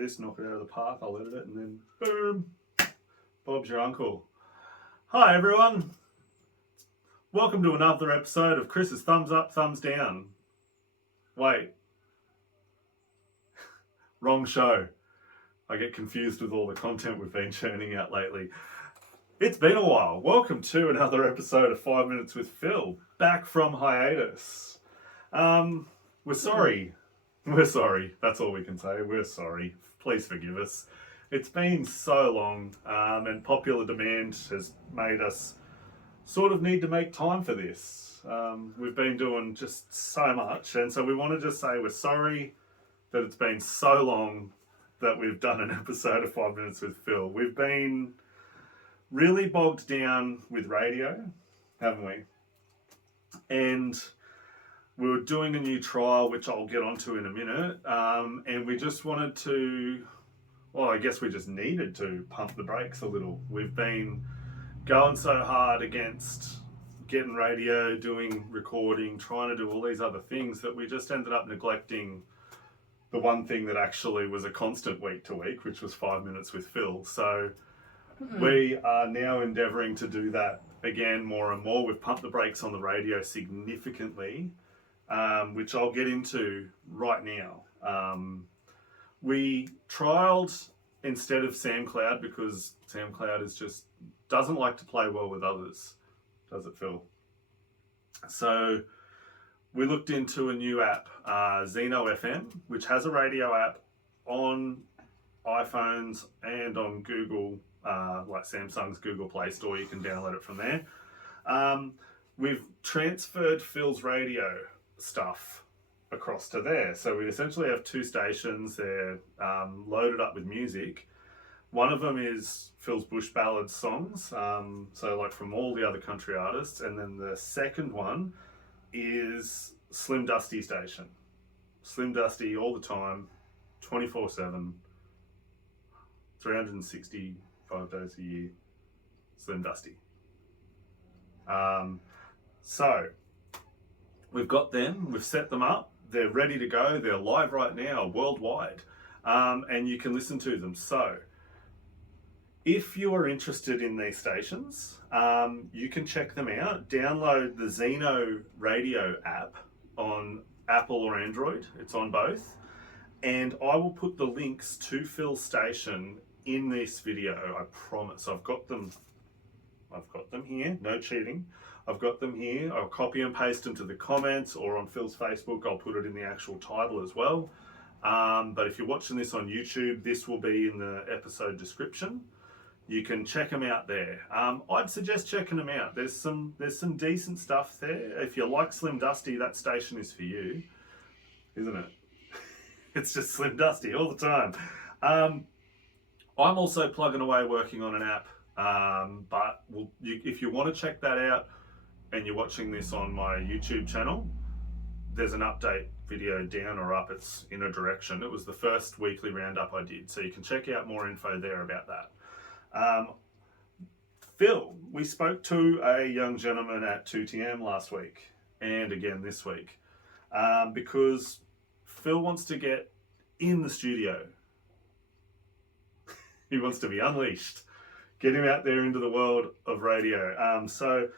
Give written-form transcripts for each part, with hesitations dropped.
this, knock it out of the park, I'll edit it, and then boom, Bob's your uncle. Hi everyone, welcome to another episode of Chris's Thumbs Up, Thumbs Down. Wait, wrong show. I get confused with all the content we've been churning out lately. It's been a while. Welcome to another episode of 5 Minutes with Phil, back from hiatus. We're sorry. We're sorry. That's all we can say. We're sorry. Please forgive us. It's been so long, and popular demand has made us sort of need to make time for this. We've been doing just so much, and so we want to just say we're sorry that it's been so long that we've done an episode of 5 Minutes with Phil. We've been really bogged down with radio, haven't we? And we were doing a new trial, which I'll get onto in a minute, and we just wanted to, well, I guess we just needed to pump the brakes a little. We've been going so hard against getting radio, doing recording, trying to do all these other things that we just ended up neglecting the one thing that actually was a constant week to week, which was 5 Minutes with Phil. So we are now endeavouring to do that again more and more. We've pumped the brakes on the radio significantly, which I'll get into right now. We trialled instead of SamCloud because SamCloud is just doesn't like to play well with others, does it, Phil? So we looked into a new app, LandFM, which has a radio app on iPhones and on Google, like Samsung's Google Play Store. You can download it from there. We've transferred Phil's radio stuff across to there. So we essentially have two stations. They're loaded up with music. One of them is Phil's Bush Ballads songs, so like from all the other country artists. And then the second one is Slim Dusty station. Slim Dusty all the time, 24/7, 365 days a year, Slim Dusty. So we've got them, we've set them up, they're ready to go, they're live right now worldwide, and you can listen to them. So if you are interested in these stations, you can check them out. Download the Zeno radio app on Apple or Android. It's on both. And I will put the links to Phil's station in this video, I promise. I've got them here, no cheating. I've got them here. I'll copy and paste them to the comments or on Phil's Facebook. I'll put it in the actual title as well. But if you're watching this on YouTube, this will be in the episode description. You can check them out there. I'd suggest checking them out. There's some decent stuff there. If you like Slim Dusty, that station is for you, isn't it? It's just Slim Dusty all the time. I'm also plugging away working on an app, but if you want to check that out and you're watching this on my YouTube channel, there's an update video down or up. It's in a direction. It was the first weekly roundup I did, so you can check out more info there about that. Phil, we spoke to a young gentleman at 2TM last week and again this week, because Phil wants to get in the studio. He wants to be unleashed, get him out there into the world of radio. So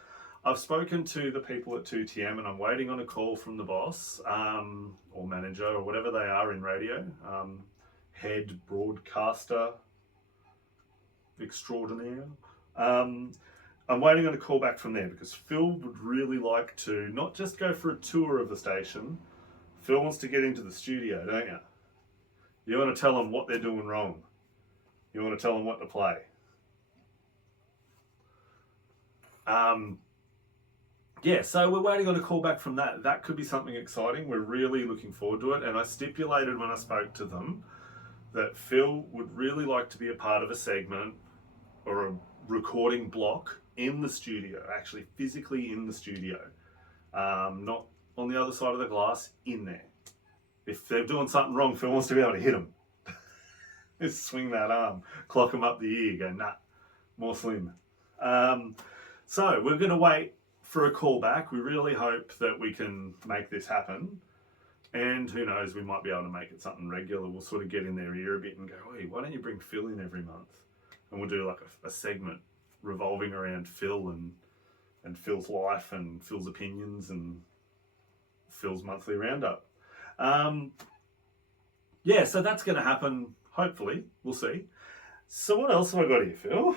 I've spoken to the people at 2TM and I'm waiting on a call from the boss, or manager or whatever they are in radio, head broadcaster extraordinaire. I'm waiting on a call back from there because Phil would really like to not just go for a tour of the station. Phil wants to get into the studio, don't you? You want to tell them what they're doing wrong. You want to tell them what to play. Yeah, so we're waiting on a call back from that. That could be something exciting. We're really looking forward to it. And I stipulated when I spoke to them that Phil would really like to be a part of a segment or a recording block in the studio, actually physically in the studio, not on the other side of the glass, in there. If they're doing something wrong, Phil wants to be able to hit them. Just swing that arm, clock them up the ear, go, nah, more Slim. So we're going to wait for a call back. We really hope that we can make this happen. And who knows, we might be able to make it something regular. We'll sort of get in their ear a bit and go, hey, why don't you bring Phil in every month? And we'll do like a segment revolving around Phil and Phil's life and Phil's opinions and Phil's monthly roundup. Yeah, so that's going to happen, hopefully. We'll see. So what else have I got here, Phil?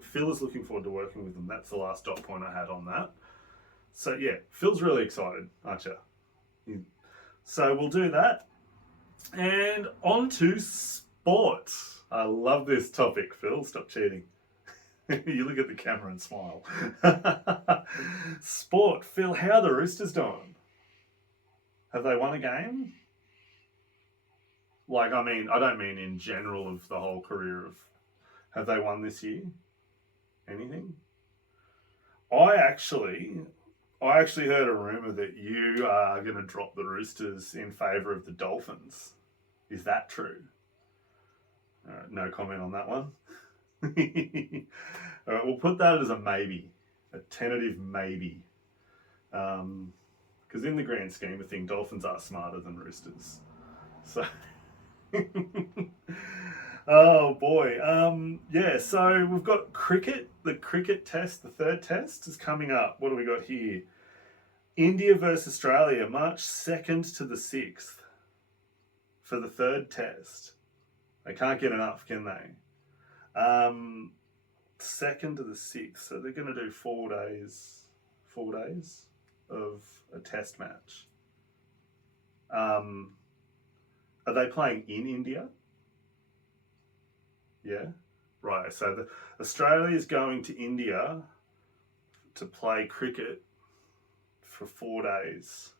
Phil is looking forward to working with them. That's the last dot point I had on that. So yeah, Phil's really excited, aren't you? So we'll do that. And on to sport. I love this topic, Phil. Stop cheating. You look at the camera and smile. Sport. Phil, how are the Roosters doing? Have they won a game? Like, I mean, I don't mean in general of the whole career of... Have they won this year? Anything? I actually heard a rumour that you are going to drop the Roosters in favour of the Dolphins. Is that true? No comment on that one. All right, we'll put that as a maybe, a tentative maybe. Because in the grand scheme of things, Dolphins are smarter than Roosters. So, oh boy. Yeah, so we've got cricket. The cricket test, the third test is coming up. What do we got here? India versus Australia, March 2nd to the 6th for the third test. They can't get enough, can they? 2nd to the 6th. So they're going to do 4 days of a test match. Are they playing in India? Yeah. Right. So Australia is going to India to play cricket for 4 days.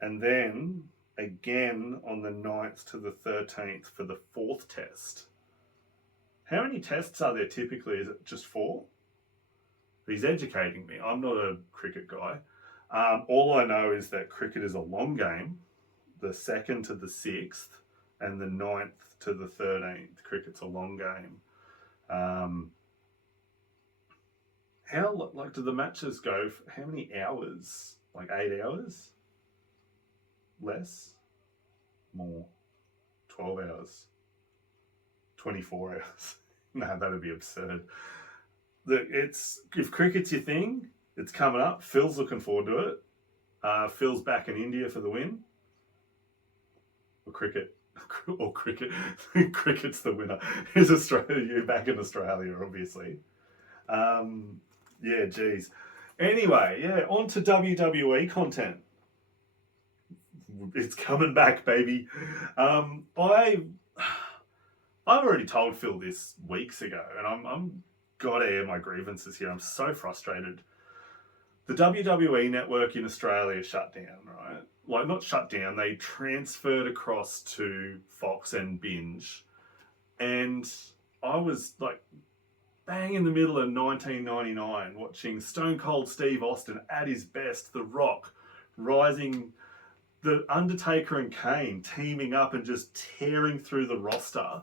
And then again on the 9th to the 13th for the 4th test. How many tests are there typically? Is it just 4? He's educating me. I'm not a cricket guy. All I know is that cricket is a long game, the 2nd to the 6th and the 9th to the 13th. Cricket's a long game. How, like, do the matches go for how many hours? Like 8 hours? Less? More? 12 hours? 24 hours? No, that'd be absurd. If cricket's your thing, it's coming up. Phil's looking forward to it. Phil's back in India for the win. Or cricket. Or cricket. Cricket's the winner. Is Australia? You're back in Australia, obviously. Yeah, geez. Anyway, yeah, on to WWE content. It's coming back, baby. I've already told Phil this weeks ago, and I'm gotta air my grievances here. I'm so frustrated. The WWE network in Australia shut down, right? Like, not shut down, they transferred across to Fox and Binge. And I was like bang in the middle of 1999 watching Stone Cold Steve Austin at his best, The Rock rising, The Undertaker and Kane teaming up and just tearing through the roster.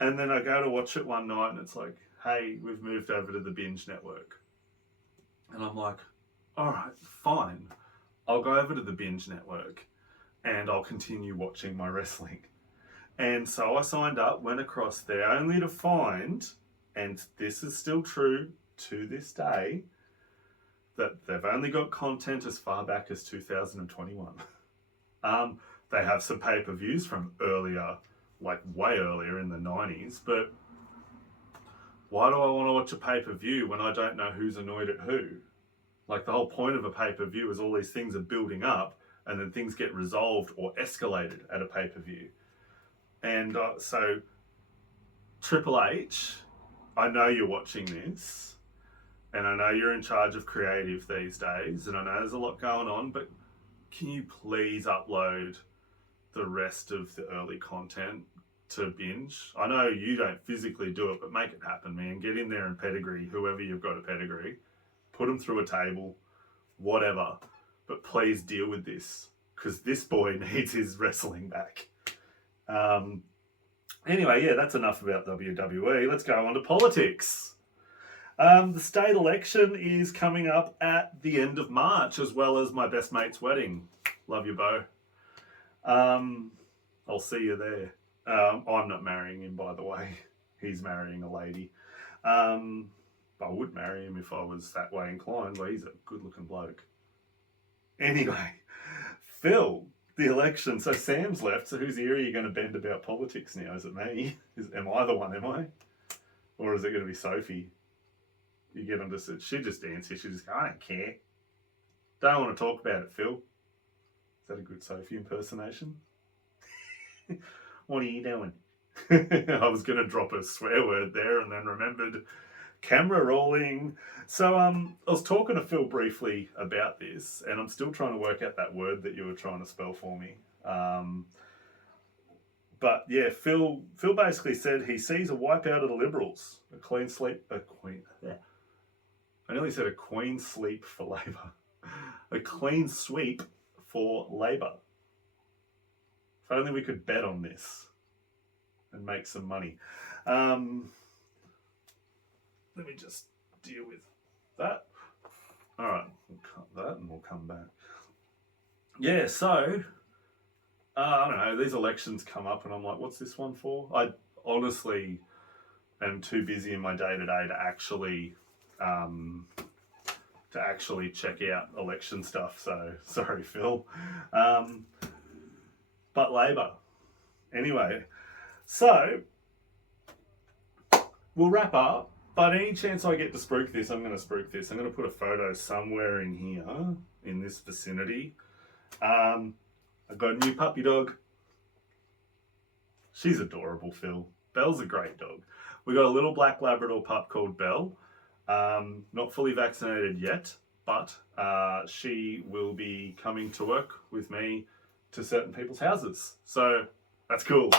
And then I go to watch it one night and it's like, hey, we've moved over to the Binge network. And I'm like, all right, fine. I'll go over to the Binge network and I'll continue watching my wrestling. And so I signed up, went across there, only to find, and this is still true to this day, that they've only got content as far back as 2021. They have some pay-per-views from earlier, like way earlier in the 90s, but why do I want to watch a pay-per-view when I don't know who's annoyed at who? Like, the whole point of a pay-per-view is all these things are building up and then things get resolved or escalated at a pay-per-view. And so, Triple H, I know you're watching this, and I know you're in charge of creative these days, and I know there's a lot going on, but can you please upload the rest of the early content to Binge? I know you don't physically do it, but make it happen, man. Get in there and pedigree whoever you've got to pedigree. Put them through a table, whatever. But please deal with this, because this boy needs his wrestling back. Anyway, yeah, that's enough about WWE. Let's go on to politics. The state election is coming up at the end of March, as well as my best mate's wedding. Love you, Bo. I'll see you there. I'm not marrying him, by the way. He's marrying a lady. I would marry him if I was that way inclined. Well, he's a good-looking bloke. Anyway, Phil, the election. So Sam's left. So whose ear are you going to bend about politics now? Is it me? Am I the one? Am I? Or is it going to be Sophie? You get on to she just answers. She just goes, I don't care. Don't want to talk about it, Phil. Is that a good Sophie impersonation? What are you doing? I was going to drop a swear word there and then remembered camera rolling. So I was talking to Phil briefly about this, and I'm still trying to work out that word that you were trying to spell for me. But yeah, Phil basically said he sees a wipeout of the Liberals, a clean sweep for Labor, a clean sweep for Labor. If only we could bet on this and make some money. Let me just deal with that. All right, we'll cut that and we'll come back. Yeah, so I don't know. These elections come up, and I'm like, "What's this one for?" I honestly am too busy in my day-to-day to actually check out election stuff. So sorry, Phil. But Labor, anyway. So we'll wrap up. But any chance I get to spruik this, I'm going to spruik this. I'm going to put a photo somewhere in here, in this vicinity. I've got a new puppy dog. She's adorable, Phil. Belle's a great dog. We got a little black Labrador pup called Belle. Not fully vaccinated yet, but she will be coming to work with me to certain people's houses. So that's cool.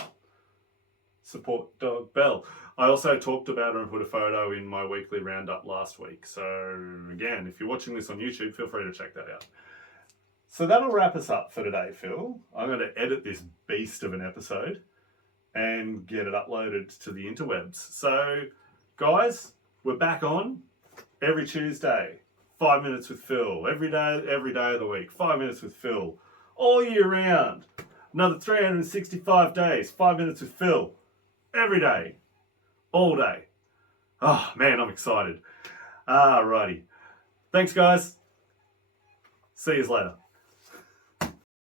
Support dog Belle. I also talked about her and put a photo in my weekly roundup last week. So again, if you're watching this on YouTube, feel free to check that out. So that'll wrap us up for today, Phil. I'm going to edit this beast of an episode and get it uploaded to the interwebs. So guys, we're back on every Tuesday. 5 minutes with Phil. Every day of the week. 5 minutes with Phil. All year round. Another 365 days. 5 minutes with Phil. Every day. All day. Oh, man, I'm excited. Alrighty. Thanks, guys. See you later.